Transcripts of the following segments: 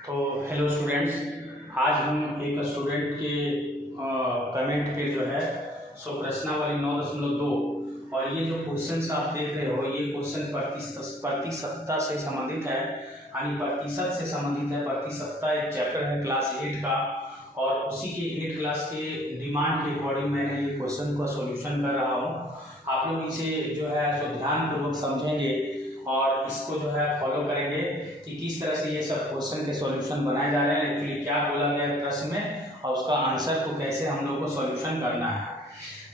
तो hello students, आज हम एक स्टूडेंट के कमेंट पे जो है सो प्रश्नावली 9.2 और ये जो क्वेश्चंस आप देख रहे हो ये क्वेश्चन प्रतिशतता से संबंधित है, यानी प्रतिशत से संबंधित है। प्रतिशतता एक चैप्टर है क्लास 8 का और उसी के 8 क्लास के डिमांड के अकॉर्डिंग मैंने ये क्वेश्चन का सॉल्यूशन कर रहा हूँ। आप लोग इसे जो है सो ध्यानपूर्वक समझेंगे और इसको जो है फॉलो करेंगे कि किस तरह से ये सब क्वेश्चन के सॉल्यूशन बनाए जा रहे हैं, एक्चुअली क्या बोला गया है प्रश्न में और उसका आंसर को कैसे हम लोग को सॉल्यूशन करना है।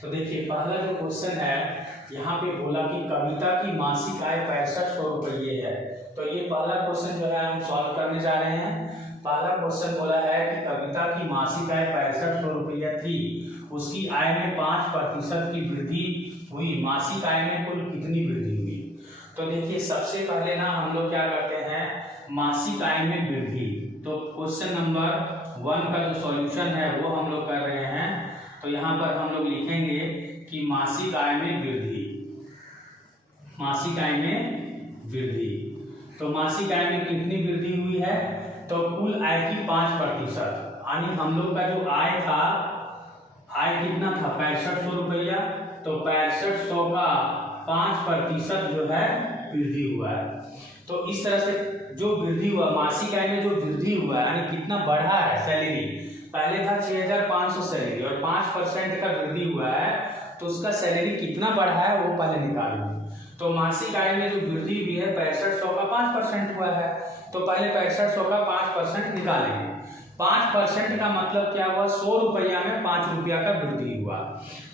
तो देखिए, पहला जो क्वेश्चन है यहाँ पे बोला कि कविता की मासिक आय 6500 रुपये है। तो ये पहला क्वेश्चन जो है हम सॉल्व करने जा रहे हैं। पहला क्वेश्चन बोला है कि कविता की मासिक आय 6500 रुपया थी, उसकी आय में 5% की वृद्धि हुई, मासिक आय में कुल कितनी वृद्धि हुई। तो देखिए, सबसे पहले ना हम लोग क्या करते हैं, मासिक आय में वृद्धि। तो क्वेश्चन नंबर 1 का जो सॉल्यूशन है वो हम लोग कर रहे हैं। तो यहाँ पर हम लोग लिखेंगे कि मासिक आय में वृद्धि, मासिक आय में वृद्धि। तो मासिक आय में कितनी वृद्धि हुई है, तो कुल आय की 5%, यानी हम लोग का जो आय था, आय कितना था 6500 रुपया, तो 6500 का 5% जो है वृद्धि हुआ है। तो इस तरह से जो वृद्धि हुआ मासिक आय में, जो वृद्धि हुआ यानी कितना बढ़ा है सैलरी, पहले था 6500 सैलरी और 5% का वृद्धि हुआ है, तो उसका सैलरी कितना बढ़ा है वो पहले निकालेंगे। तो मासिक आय में जो वृद्धि हुई है 6500 का 5% हुआ है, तो पहले 6500 का 5% निकालेंगे। 5% का मतलब क्या हुआ, 100 रुपया में 5 रुपया का वृद्धि हुआ।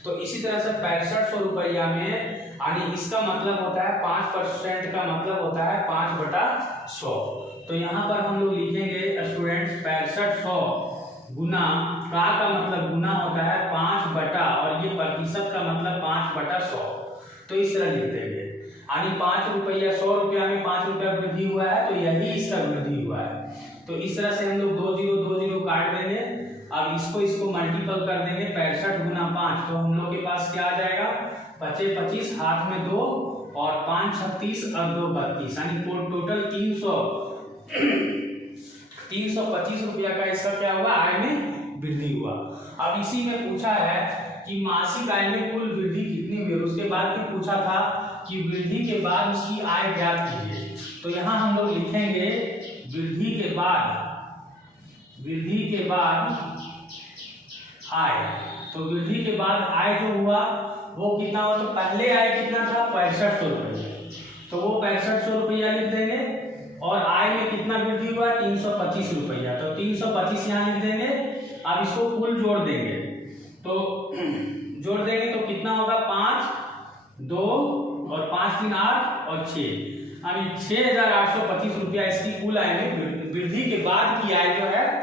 तो इसी तरह से 6500 रुपया में, यानी इसका मतलब होता है 5% का मतलब होता है 5/100। तो यहाँ पर हम लोग लिखेंगे स्टूडेंट्स 6500 गुना का मतलब गुना होता है 5 और ये प्रतिशत का मतलब 5/100। तो इस तरह लिख देंगे, यानी 5 रुपया 100 रुपया में 5 रुपया वृद्धि हुआ है, तो यही इसका वृद्धि हुआ है। तो इस तरह से हम लोग 2 0 काट देंगे। अब इसको मल्टीपल कर देंगे, 65 गुना 5, तो हम लोग के पास क्या आ जाएगा, 25 25 हाथ में 2 और 5 36 और 2 32, यानी टोटल 325 रुपया का इसका क्या हुआ, आय में वृद्धि हुआ। अब इसी में पूछा है कि मासिक आय में कुल वृद्धि कितनी हुई, उसके बाद भी पूछा था कि वृद्धि के बाद उसकी आय ज्ञात कीजिए। तो यहाँ हम लोग लिखेंगे वृद्धि के बाद आय। तो वृद्धि के बाद आय जो हुआ वो कितना हुआ, तो पहले आय कितना था 6500 रुपया, तो वो 6500 रुपया लिख देंगे और आय में कितना वृद्धि हुआ 325 रुपया, तो 325 यहाँ लिख देंगे। अब इसको कुल जोड़ देंगे, तो जोड़ देंगे तो कितना होगा 5 2 और 5 3 8 और 6, यानी 6825 रुपया इसकी कुल आय में वृद्धि के बाद की आय जो है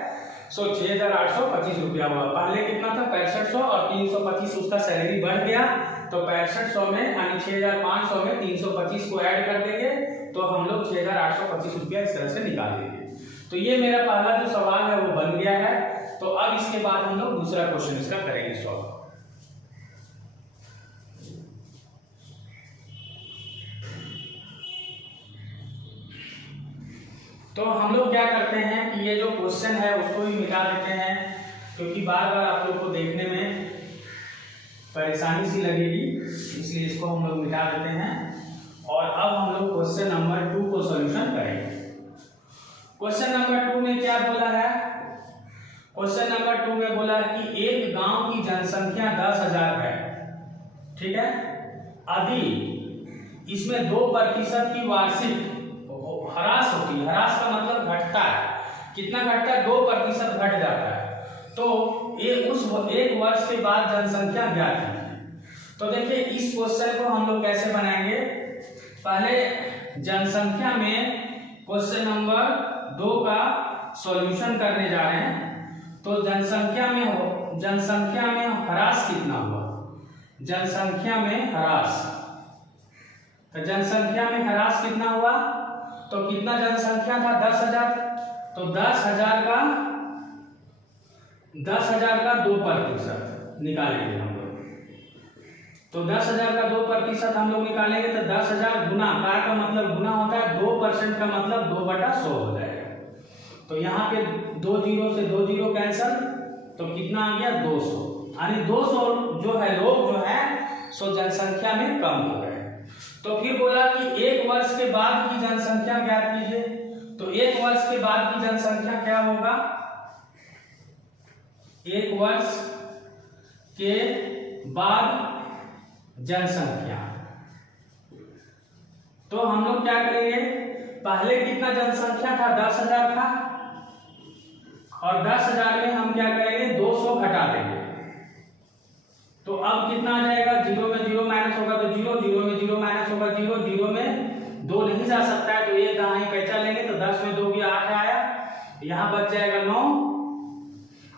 सो 6825 रुपया हुआ। पहले कितना था 6500 और 325 उसका सैलरी बढ़ गया, तो 6500 में यानी 6500 में 325 को ऐड कर देंगे, तो हम लोग 6825 रुपया इस तरह से निकाल देंगे। तो ये मेरा पहला जो सवाल है वो बन गया है। तो अब इसके बाद हम लोग दूसरा क्वेश्चन इसका करेंगे सॉल्व। तो हम लोग क्या करते हैं कि ये जो क्वेश्चन है उसको भी मिटा देते हैं, क्योंकि बार बार आप लोग को देखने में परेशानी सी लगेगी, इसलिए इसको हम लोग मिटा देते हैं। और अब हम लोग क्वेश्चन नंबर 2 को सॉल्यूशन करेंगे। क्वेश्चन नंबर 2 में क्या बोला है, क्वेश्चन नंबर 2 में बोला है कि एक गांव की जनसंख्या 10,000 है, ठीक है, यदि इसमें 2% की वार्षिक ह्रास होती है, ह्रास का मतलब घटता है, कितना घटता है 2% घट जाता है, तो ये उस एक वर्ष के बाद जनसंख्या ज्ञात कीजिए। तो देखिए, इस क्वेश्चन को हम लोग कैसे बनाएंगे, पहले जनसंख्या में क्वेश्चन नंबर 2 का सॉल्यूशन करने जा रहे हैं। तो जनसंख्या में ह्रास कितना हुआ, जनसंख्या में ह्रास, तो जनसंख्या में ह्रास कितना हुआ, तो कितना जनसंख्या था 10,000, तो 10,000 का 2% निकालेंगे हम लोग। तो 10,000 का 2% हम लोग निकालेंगे, तो 10,000 गुना का मतलब गुना होता है 2% का मतलब 2/100 हो जाएगा। तो यहाँ पे 2 जीरो से 2 जीरो कैंसल, तो कितना आ गया 200, यानी 200 जो है लोग जो है सो जनसंख्या में कम हो गए। तो फिर बोला कि 1 वर्ष के बाद की जनसंख्या ज्ञात कीजिए। तो 1 वर्ष के बाद की जनसंख्या क्या होगा, 1 वर्ष के बाद जनसंख्या। तो हम लोग क्या करेंगे, पहले कितना जनसंख्या था, 10,000 था, और 10,000 में हम क्या करेंगे 200 घटा देंगे। तो अब कितना आ जाएगा, 0 में 0 माइनस होगा तो 0, 0 में 0 माइनस होगा 0, 0 में 2 नहीं जा सकता है तो ये दहाई पैंचा लेंगे, तो 10 में 2 गया 8 आया, यहाँ बच जाएगा 9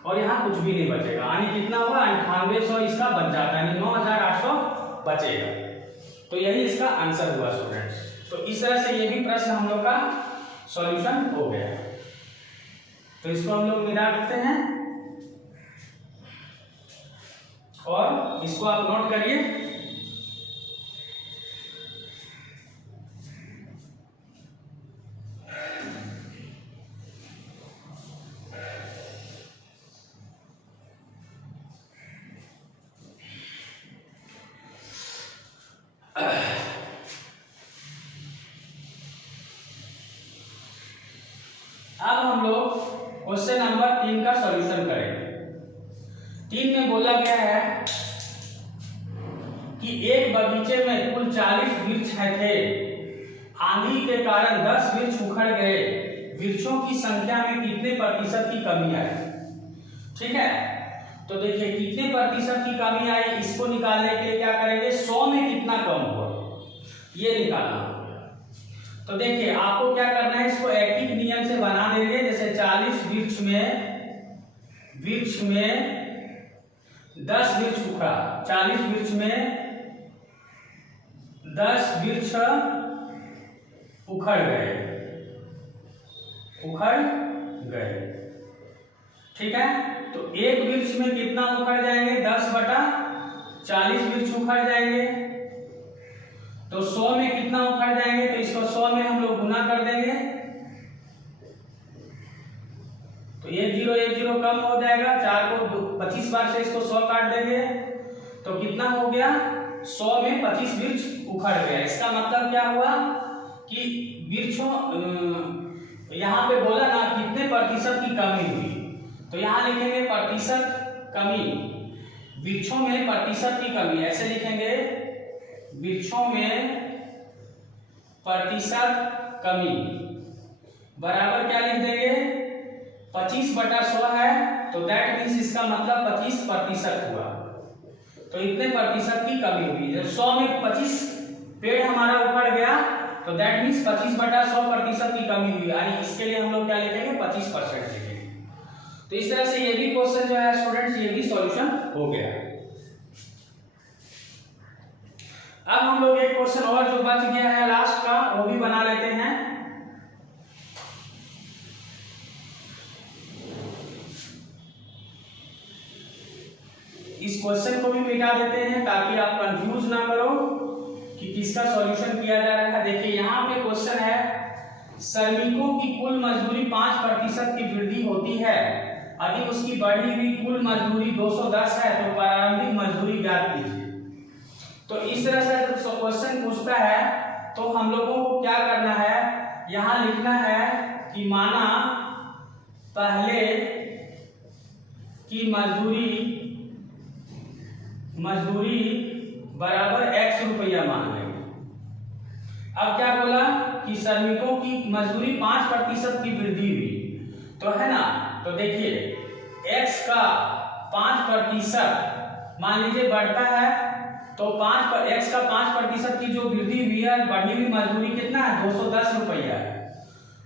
और यहाँ कुछ भी नहीं बचेगा, यानी कितना हुआ 9800 इसका बच जाता है, यानी 9800 बचेगा। तो यही इसका आंसर हुआ स्टूडेंट्स। तो इस तरह से ये भी प्रश्न हम लोग का सॉल्यूशन हो गया। तो इसको हम लोग मिला देते हैं और इसको आप नोट करिए। अब हम लोग क्वेश्चन नंबर 3 का सॉल्यूशन करेंगे। 3 में बोला गया है कि एक बगीचे में कुल 40 वृक्ष थे, आंधी के कारण 10 वृक्ष उखड़ गए, वृक्षों की संख्या में कितने प्रतिशत की कमी आई। ठीक है, तो देखिए कितने प्रतिशत की कमी आई, इसको निकालने के लिए क्या करेंगे, 100 में कितना कम हुआ ये निकालना। तो देखिए आपको क्या करना है, इसको ऐक्टिक नियम से बना देंगे। जैसे 40 वृक्ष में 10 वृक्ष उखड़ा, 40 वृक्ष में 10 वृक्ष उखड़ गए। ठीक है, तो एक वृक्ष में कितना उखड़ जाएंगे, 10/40 वृक्ष उखड़ जाएंगे। तो 100 में कितना उखड़ जाएंगे, तो इसको 100 में हम लोग गुना कर देंगे, तो 1 0 कम हो जाएगा, 4 को 25 बार से इसको 100 काट देंगे, तो कितना हो गया 100 में 25 वृक्ष उखड़ गया। इसका मतलब क्या हुआ कि वृक्षों यहाँ पे बोला ना कितने प्रतिशत की कमी हुई, तो यहाँ लिखेंगे प्रतिशत कमी, वृक्षों में प्रतिशत की कमी, ऐसे लिखेंगे वृक्षों में प्रतिशत कमी बराबर क्या लिख देंगे 25/100 है, तो दैट मीन्स इसका मतलब 25% हुआ। तो इतने प्रतिशत की कमी हुई। जब 100 में 25 पेड़ हमारा उखड़ गया तो दैट मीन्स 25/100% की कमी हुई, यानी इसके लिए हम लोग क्या लिखेंगे 25% लिखेंगे। तो इस तरह से ये भी क्वेश्चन जो है स्टूडेंट्स ये भी सॉल्यूशन हो गया। अब हम लोग एक क्वेश्चन और जो बच गया है लास्ट का वो भी बना लेते हैं। इस क्वेश्चन को भी मिटा देते हैं ताकि आप कंफ्यूज ना करो कि किसका सॉल्यूशन किया जा रहा है। देखिए यहाँ पे क्वेश्चन है, श्रमिकों की कुल मजदूरी 5% की वृद्धि होती है, यदि उसकी बढ़ी हुई कुल मजदूरी 210 है तो प्रारंभिक मजदूरी ज्ञात कीजिए। तो इस तरह से जब क्वेश्चन पूछता है तो हम लोगों को क्या करना है, यहाँ लिखना है कि माना पहले की मजदूरी बराबर x रुपया मान लेंगे। अब क्या बोला कि श्रमिकों की मजदूरी 5% की वृद्धि हुई, तो है ना, तो देखिए x का 5% मान लीजिए बढ़ता है, तो x का 5% की जो वृद्धि हुई है, बढ़ी हुई मजदूरी कितना है 210 रुपया है,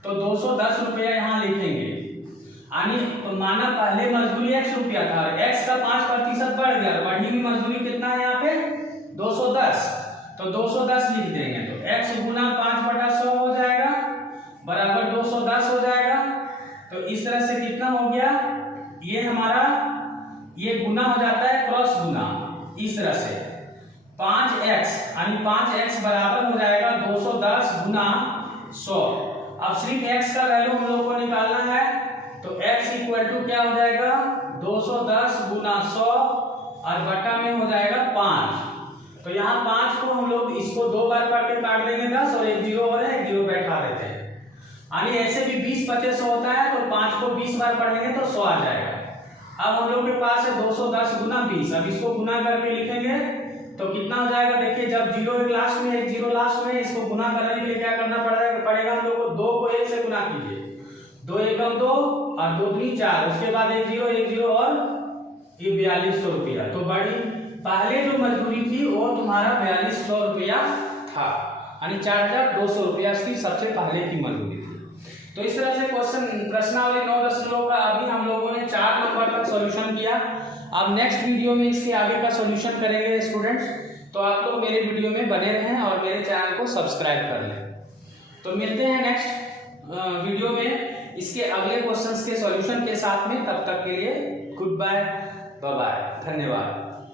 तो 210 रुपया यहाँ लिखेंगे। यानी तो माना पहले मजदूरी x रुपया था, x का 5% बढ़ गया, बढ़ी हुई मजदूरी कितना है यहाँ पे 210, तो 210 लिख देंगे, तो x गुना 5/100 हो जाएगा बराबर 210 हो जाएगा। तो इस तरह से कितना हो गया, ये हमारा ये गुना हो जाता है क्रॉस गुना, इस तरह से 5x यानी 5x बराबर हो जाएगा 210 गुना 100। अब सिर्फ x का वैल्यू हम लोग को निकालना है, तो x इक्वल टू क्या हो जाएगा 210 गुना 100 और बटा में हो जाएगा 5। तो यहाँ 5 को हम लोग इसको 2 बार पढ़ के काट देंगे 10 और एक जीरो और है, एक जीरो बैठा देते हैं। यानी ऐसे भी 20 25 होता है, तो 5 को 20 बार पढ़ेंगे तो 100 आ जाएगा। अब हम लोग के पास है 210 गुना 20। अब इसको गुना करके लिखेंगे तो कितना हो जाएगा, देखिए जब जीरो एक लास्ट में एक जीरो लास्ट में, इसको गुना करने के लिए क्या करना पड़ेगा हम लोग को, 2 को 1 से गुना कीजिए, 2 एकम 2 और 2 दूनी 4, उसके बाद एक जीरो और ये 4200 रुपया। तो बड़ी पहले जो मजदूरी थी वो तुम्हारा 4200 रुपया था, यानी 4200 रुपया इसकी सबसे पहले की मजदूरी थी। तो इस तरह से प्रश्नावली 9.10 का अभी हम लोगों ने 4 नंबर तक सॉल्यूशन किया। अब नेक्स्ट वीडियो में इसके आगे का सॉल्यूशन करेंगे स्टूडेंट्स। तो आप लोग मेरे वीडियो में बने रहें और मेरे चैनल को सब्सक्राइब कर लें। तो मिलते हैं नेक्स्ट वीडियो में इसके अगले क्वेश्चंस के सॉल्यूशन के साथ में। तब तक के लिए गुड बाय, बाय बाय, धन्यवाद।